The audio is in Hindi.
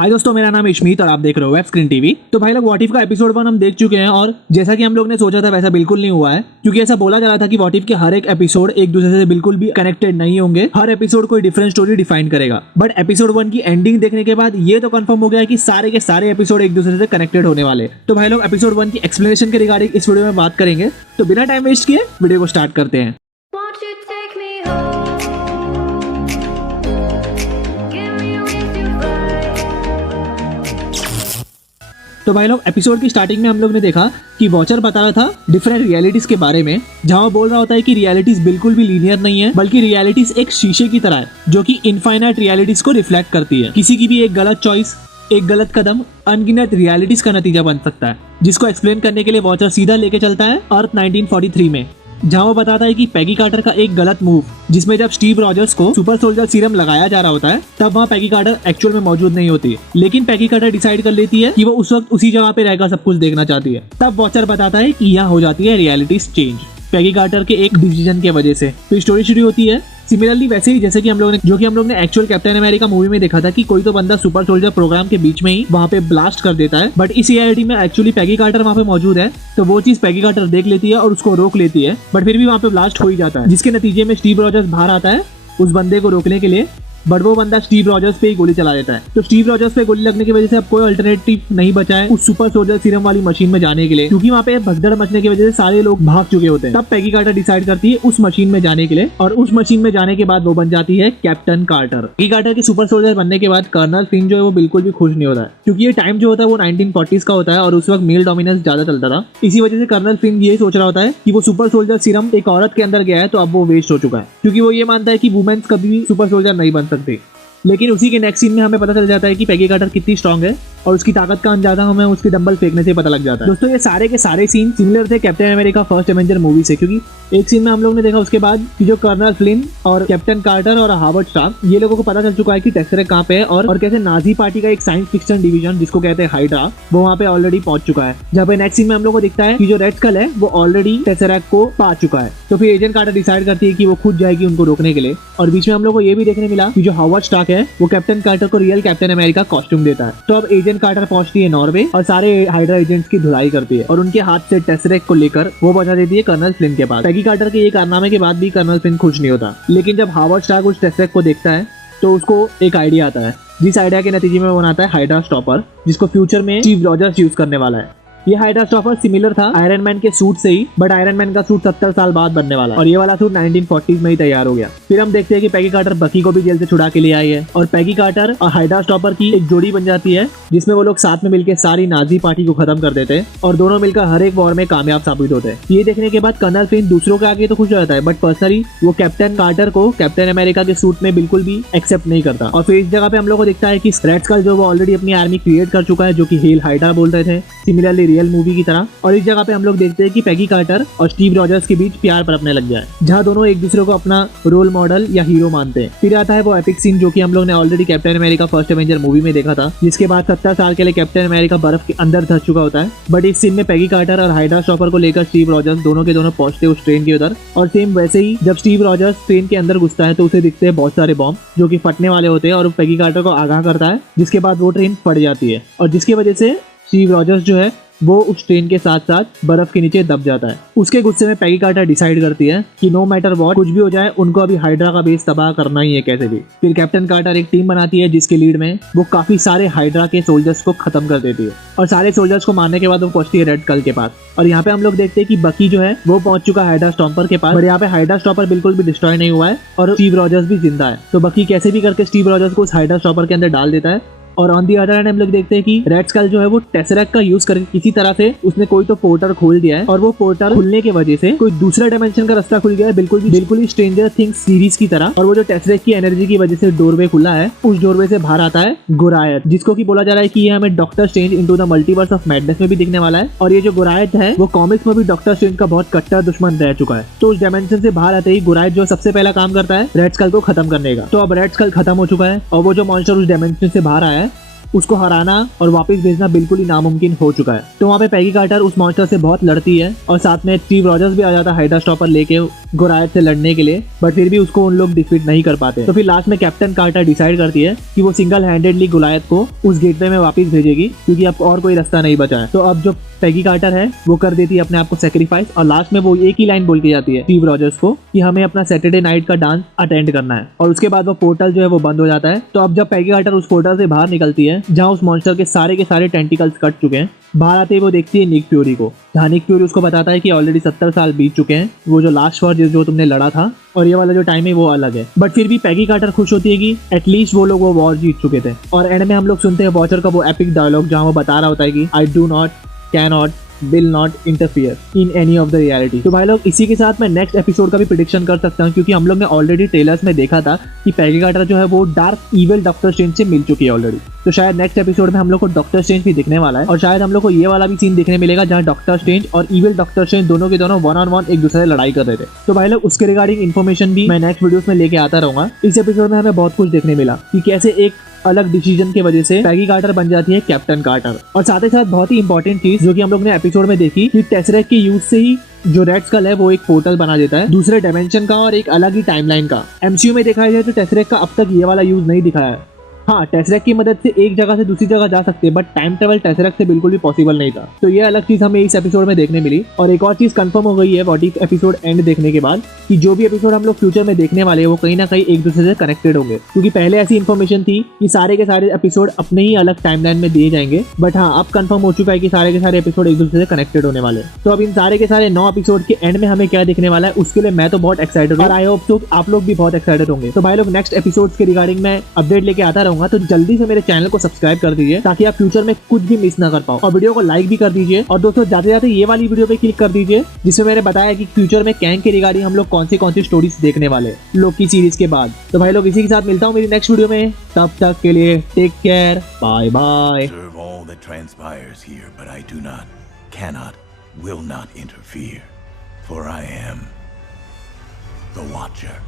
हाय दोस्तों, मेरा नाम इशमीत और आप देख रहे हो वेब स्क्रीन टीवी। तो भाई लोग, व्हाट इफ का एपिसोड 1 हम देख चुके हैं और जैसा कि हम लोग ने सोचा था वैसा बिल्कुल नहीं हुआ है, क्योंकि ऐसा बोला जा रहा था कि व्हाट इफ के हर एक एपिसोड एक दूसरे से बिल्कुल भी कनेक्टेड नहीं होंगे। हर एपिसोड कोई डिफरेंट स्टोरी डिफाइन करेगा। बट एपिसोड 1 की एंडिंग देखने के बाद ये तो कंफर्म हो गया कि सारे के सारे एपिसोड एक दूसरे से कनेक्टेड होने वाले। तो भाई लोग, एपिसोड 1 की एक्सप्लेनेशन के रिगार्डिंग इस वीडियो में बात करेंगे। तो बिना टाइम वेस्ट किए वीडियो को स्टार्ट करते हैं। Won't you take me home? Give me wings to fly. तो भाई लोग, एपिसोड की स्टार्टिंग में हम लोग ने देखा कि वॉचर बता रहा था डिफरेंट रियलिटीज के बारे में, जहां वो बोल रहा होता है कि रियलिटीज बिल्कुल भी लीनियर नहीं है, बल्कि रियलिटीज एक शीशे की तरह है जो कि इनफाइनाइट रियलिटीज को रिफ्लेक्ट करती है। किसी की भी एक गलत चॉइस, एक गलत कदम अनगिनत रियलिटीज का नतीजा बन सकता है, जिसको एक्सप्लेन करने के लिए वॉचर सीधा लेके चलता है अर्थ 1943 में, जहां वो बताता है कि पैगी कार्टर का एक गलत मूव, जिसमें जब स्टीव रॉजर्स को सुपर सोल्जर सीरम लगाया जा रहा होता है, तब वहां पैगी कार्टर एक्चुअल में मौजूद नहीं होती है। लेकिन पैगी कार्टर डिसाइड कर लेती है कि वो उस वक्त उसी जगह पे रहकर सब कुछ देखना चाहती है। तब वॉचर बताता है कि यहाँ हो जाती है रियलिटीज चेंज पैगी कार्टर के एक डिसीजन के वजह से। तो स्टोरी शुरू होती है सिमिलरली वैसे ही जैसे कि हम लोग ने एक्चुअल कैप्टन अमेरिका मूवी में देखा था कि कोई तो बंदा सुपर सोल्जर प्रोग्राम के बीच में ही वहां पे ब्लास्ट कर देता है। बट इस रियलिटी में एक्चुअली पैगी कार्टर वहां पे मौजूद है, तो वो चीज पैगी कार्टर देख लेती है और उसको रोक लेती है। बट फिर भी वहां पे ब्लास्ट हो ही जाता है, जिसके नतीजे में स्टीव रॉजर्स बाहर आता है उस बंदे को रोकने के लिए। बट वो बंदा स्टीव रॉजर्स पे ही गोली चला देता है। तो स्टीव रॉजर्स पे गोली लगने की वजह से अब कोई अल्टरनेटिव नहीं बचा है उस सुपर सोल्जर सीरम वाली मशीन में जाने के लिए, क्योंकि वहाँ पे भगदड़ मचने की वजह से सारे लोग भाग चुके होते हैं। तब पैगी कार्टर डिसाइड करती है उस मशीन में जाने के लिए, और उस मशीन में जाने के बाद वो बन जाती है कैप्टन कार्टर। पैगी कार्टर के सुपर सोल्जर बनने के बाद कर्नल फिन जो है वो बिल्कुल भी खुश नहीं होता है, क्योंकि ये टाइम जो होता है वो 1940s का होता है और उस वक्त मेल डोमिनेंस ज्यादा चलता था। इसी वजह से कर्नल फिन ये सोच रहा होता है कि वो सुपर सोल्जर सीरम एक औरत के अंदर गया है तो अब वो वेस्ट हो चुका है, क्योंकि वो ये मानता है कि वुमेन्स कभी भी सुपर सोल्जर नहीं बन सकती। लेकिन उसी के नेक्स्ट सीन में हमें पता चल जाता है कि पैगी कार्टर कितनी स्ट्रांग है और उसकी ताकत का अंदाजा हमें उसके डंबल फेंकने से पता लग जाता है। दोस्तों, ये सारे के सारे सीन सिमिलर थे captain America first Avenger movie से, क्योंकि एक सीन में हम लोग ने देखा उसके बाद कि जो कर्नल फ्लिन और कैप्टन कार्टर और हार्वर्ड स्टार्क, ये लोगों को पता चल चुका है कि टेसरेक्ट कहाँ पे है और कैसे नाजी पार्टी का एक साइंस फिक्शन डिवीजन जिसको कहते हैं हाइड्रा, वो वहाँ पे ऑलरेडी पहुंच चुका है। जहाँ पे नेक्स्ट सीन में हम लोग को दिखता है कि जो रेड स्कल है वो ऑलरेडी टेसरेक्ट को पा चुका है। तो फिर एजेंट कार्टर डिसाइड करती है कि वो खुद जाएगी उनको रोकने के लिए। और बीच में हम लोग को ये भी देखने मिला कि जो हार्वर्ड स्टार्क है वो कैप्टन कार्टर को रियल कैप्टन अमेरिका कॉस्ट्यूम देता है। तो अब एजेंट कार्टर पहुंचती है नॉर्वे और सारे हाइड्रा एजेंट्स की धुलाई करती है और उनके हाथ से टेसरेक्ट को लेकर वो पहुंचा देती है कर्नल फ्लिन के पास। पैगी कार्टर के ये कारनामे के बाद भी कर्नल फ्लिन खुश नहीं होता, लेकिन जब हार्वर्ड स्टार्क उस टेसरेक्ट को देखता है तो उसको एक आइडिया आता है, जिस आइडिया के नतीजे में वो बनाता है हाइड्रा स्टॉपर, जिसको फ्यूचर में स्टीव रॉजर्स यूज करने वाला है। ये हाइड्रा स्टॉपर सिमिलर था आयरन मैन के सूट से ही, बट आयरन मैन का सूट 70 साल बाद बनने वाला है और ये वाला सूट 1940s में ही तैयार हो गया। फिर हम देखते हैं कि पैगी कार्टर बकी को भी जेल से छुड़ा के ले आई है और पैगी कार्टर और हाइड्रा स्टॉपर की एक जोड़ी बन जाती है, जिसमें वो लोग साथ में मिलकर सारी नाजी पार्टी को खत्म कर देते हैं और दोनों मिलकर हर एक वॉर में कामयाब साबित होते हैं। ये देखने के बाद कर्नल फिन दूसरों के आगे तो खुश हो जाता है, बट पर्सनली वो कैप्टन कार्टर को कैप्टन अमेरिका के सूट में बिल्कुल भी एक्सेप्ट नहीं करता। और फिर इस जगह पे हम लोग को दिखता है कि रेड स्कल जो वो ऑलरेडी अपनी आर्मी क्रिएट कर चुका है, जो कि हेल हाइड्रा बोल रहे थे, सिमिलरली रियल मूवी की तरह। और इस जगह पे हम लोग देखते हैं कि पैगी कार्टर और स्टीव रॉजर्स के बीच प्यार पनपने लग गया है, जहां दोनों एक दूसरे को अपना रोल मॉडल या हीरो मानते हैं। फिर आता है वो एपिक सीन जो कि हम लोग ने already captain America first Avenger movie में देखा था, जिसके बाद 70 साल के लिए कैप्टन अमेरिका बर्फ के अंदर धंस चुका होता है। बट इस सीन में पैगी कार्टर और हाइड्रा स्टॉपर को लेकर स्टीव रॉजर्स दोनों के दोनों पहुंचते उस ट्रेन के उधर, और सेम वैसे ही जब स्टीव रॉजर्स ट्रेन के अंदर घुसता है तो उसे दिखते हैं बहुत सारे बॉम्ब जो कि फटने वाले होते हैं, और पैगी कार्टर को आगाह करता है, जिसके बाद वो ट्रेन फट जाती है और जिसकी वजह से स्टीव रॉजर्स जो है वो उस ट्रेन के साथ साथ बर्फ के नीचे दब जाता है। उसके गुस्से में पैगी कार्टर डिसाइड करती है कि नो मैटर व्हाट, कुछ भी हो जाए उनको अभी हाइड्रा का बेस तबाह करना ही है कैसे भी। फिर कैप्टन कार्टर एक टीम बनाती है जिसके लीड में वो काफी सारे हाइड्रा के सोल्जर्स को खत्म कर देती है, और सारे सोल्जर्स को मारने के बाद वो पहुंचती है रेड स्कल के पास। और यहाँ पे हम लोग देखते हैं कि बकी जो है वो पहुंच चुका है हाइड्रा स्टॉपर के पास, और यहाँ पे हाइड्रा स्टॉपर बिल्कुल भी डिस्ट्रॉय नहीं हुआ है और स्टीव रॉजर्स भी जिंदा है। तो बकी कैसे भी करके स्टीव रॉजर्स को उस हाइड्रा स्टॉपर के अंदर डाल देता है। और ऑन दी अदर हैंड हम लोग देखते हैं कि रेड स्कल जो है वो टेसरेक्ट का यूज करके किसी तरह से उसने कोई तो पोर्टल खोल दिया है, और वो पोर्टल खुलने की वजह से कोई दूसरा डायमेंशन का रास्ता खुल गया है, बिल्कुल ही स्ट्रेंजर थिंग्स सीरीज की तरह। और वो जो टेसरेक्ट की एनर्जी की वजह से डोरवे खुला है, उस डोरवे से बाहर आता है गोरायत, जिसको की बोला जा रहा है कि ये हमें doctor strange into the multiverse of madness में भी दिखने वाला है। और ये जो गोरायत है वो कॉमिक्स में भी डॉक्टर स्ट्रेंज का बहुत कट्टर दुश्मन रह चुका है। तो उस डायमेंशन से बाहर आते ही गोरायत जो सबसे पहला काम करता है रेड स्कल को खत्म करने का। तो अब रेड स्कल खत्म हो चुका है और वो जो मॉन्स्टर उस डायमेंशन से बाहर आया है उसको हराना और वापस भेजना बिल्कुल ही नामुमकिन हो चुका है। तो वहाँ पे पैगी कार्टर उस मॉन्स्टर से बहुत लड़ती है और साथ में स्टीव रॉजर्स भी आ जाता है हाइड्रा स्टॉपर लेके गोरायत से लड़ने के लिए, बट फिर भी उसको उन लोग डिफीट नहीं कर पाते। तो फिर लास्ट में कैप्टन कार्टर डिसाइड करती है कि वो सिंगल हैंडेडली गोलायत को उस गेटवे में वापस भेजेगी, क्योंकि अब और कोई रास्ता नहीं बचा है। तो अब जो पैगी कार्टर है वो कर देती है अपने आप को सेक्रीफाइस, और लास्ट में वो एक ही लाइन बोल के जाती है स्टीव रॉजर्स को कि हमें अपना सैटरडे नाइट का डांस अटेंड करना है, और उसके बाद वो पोर्टल जो है वो बंद हो जाता है। तो अब जब पैगी कार्टर उस पोर्टल से बाहर निकलती है जहाँ उस मॉन्स्टर के सारे टेंटिकल्स कट चुके हैं, बाहर आते ही वो देखती है निक फ्यूरी को, जहाँ निक फ्यूरी उसको बताता है कि ऑलरेडी 70 साल बीत चुके हैं, वो जो लास्ट वॉर जो तुमने लड़ा था और ये वाला जो टाइम है वो अलग है। बट फिर भी पैगी कार्टर खुश होती है कि एटलीस्ट वो लोग वो वॉर जीत चुके थे। और एंड में हम लोग सुनते हैं वॉचर का वो एपिक डायलॉग जहाँ वो बता रहा होता है कि I do not, can not, will not interfere in any of the reality। तो भाई लोग इसी के साथ मैं नेक्स्ट एपिसोड का भी प्रेडिक्शन कर सकता हूँ, क्योंकि हम लोग ने ऑलरेडी ट्रेलर्स में देखा था कि पैगी कार्टर जो है वो डार्क इविल डॉक्टर स्ट्रेंज से मिल चुकी है ऑलरेडी। तो शायद नेक्स्ट एपिसोड में हम लोग को डॉक्टर स्ट्रेंज भी दिखने वाला है, और शायद हम लोग को ये वाला भी सीन देखने मिलेगा जहाँ डॉक्टर स्ट्रेंज और इविल डॉक्टर स्ट्रेंज दोनों के दोनों 1-on-1 एक दूसरे से लड़ाई कर रहे थे। तो भाई लोग उसके रिगार्डिंग इन्फॉर्मेशन भी मैं नेक्स्ट वीडियोस में लेके आता रहूंगा। इस एपिसोड में हमें बहुत कुछ देखने मिला कि कैसे एक अलग डिसीजन की वजह से पैगी कार्टर बन जाती है कैप्टन कार्टर, और साथ ही साथ बहुत ही इंपॉर्टेंट चीज जो कि हम लोग ने एपिसोड में देखी कि टेसरेक के यूज से ही जो रेड स्कल है वो एक पोर्टल बना देता है दूसरे डायमेंशन का और एक अलग ही टाइमलाइन का। एमसीयू में देखा जाए तो टेसरेक का अब तक ये वाला यूज नहीं दिखाया है। हाँ, टेसरेक की मदद से एक जगह से दूसरी जगह जा सकते हैं, बट टाइम ट्रेवल टेसरेक से बिल्कुल भी पॉसिबल नहीं था। तो ये अलग चीज हमें इस एपिसोड में देखने मिली। और एक और चीज कंफर्म हो गई है व्हाट इफ एपिसोड एंड देखने के बाद कि जो भी एपिसोड हम लोग फ्यूचर में देखने वाले हैं वो कहीं ना कहीं एक दूसरे से कनेक्टेड होंगे, क्योंकि पहले ऐसी इन्फॉर्मेशन थी कि सारे के सारे एपिसोड अपने ही अलग टाइमलाइन में दिए जाएंगे, बट हाँ अब कंफर्म हो चुका है कि सारे के सारे एपिसोड एक दूसरे से कनेक्टेड होने वाले। तो अब इन सारे के सारे 9 एपिसोड के एंड में हमें क्या दिखने वाला है उसके लिए मैं तो बहुत एक्साइटेड हूँ, और आई होप तो आप लोग भी बहुत एक्साइटेड होंगे। तो भाई लोग नेक्स्ट एपिसोड के रिगार्डिंग मैं अपडेट लेके आता रहूंगा, तो जल्दी से मेरे चैनल को सब्सक्राइब कर दीजिए ताकि आप फ्यूचर में कुछ भी मिस ना कर पाओ, और वीडियो को लाइक भी कर दीजिए। और दोस्तों जाते जाते ये वाली वीडियो पे क्लिक कर दीजिए जिसमें मैंने बताया कि फ्यूचर में कैंग के रिगार्डिंग हम लोग कौन सी स्टोरीज देखने वाले लोकी सीरीज के बाद। तो भाई लोग इसी के साथ मिलता हूँ मेरी नेक्स्ट वीडियो में, तब तक के लिए take care, bye bye. Observe all that transpires here, but I do not, cannot, will not interfere, for I am the Watcher.